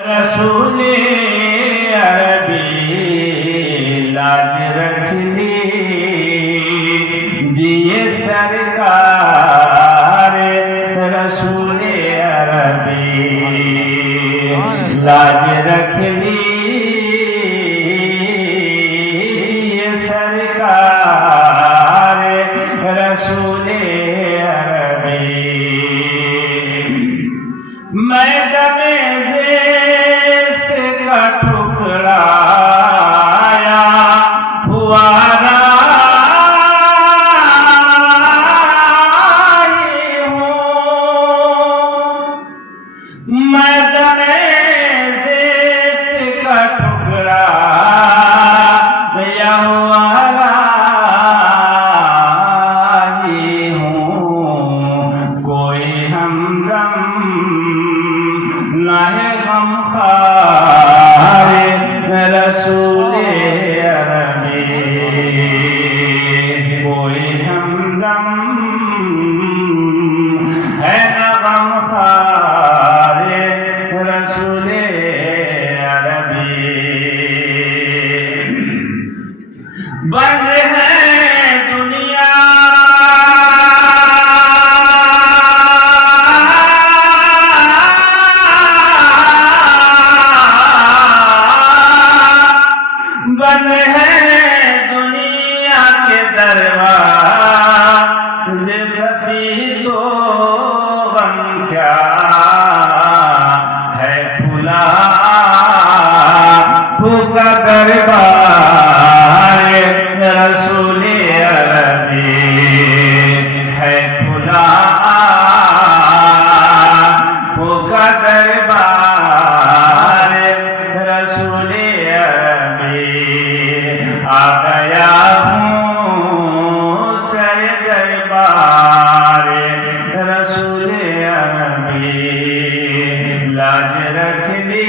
रसूले अरबी लाज रख ली जिए सरकार रसूले अरबी लाज रख ली जिए सरकार रसूले अरबी मैं दमे का ठुकराया हुआ राही हूँ मैं दमे का ठुकराया हुआ राही हूँ कोई हमदम न है गमखार रसूले अरबी कोई हमदम है न गमखार रसूले अरबी बंद है दुनिया बंद है दुनिया के दरवाज़े सफी तो गम क्या है खुला भूखा दरबार रसूले अरबी है खुला भूखा दरबार रसूले आ गया हूँ सर दरबार रसूले अरबी लाज रख ली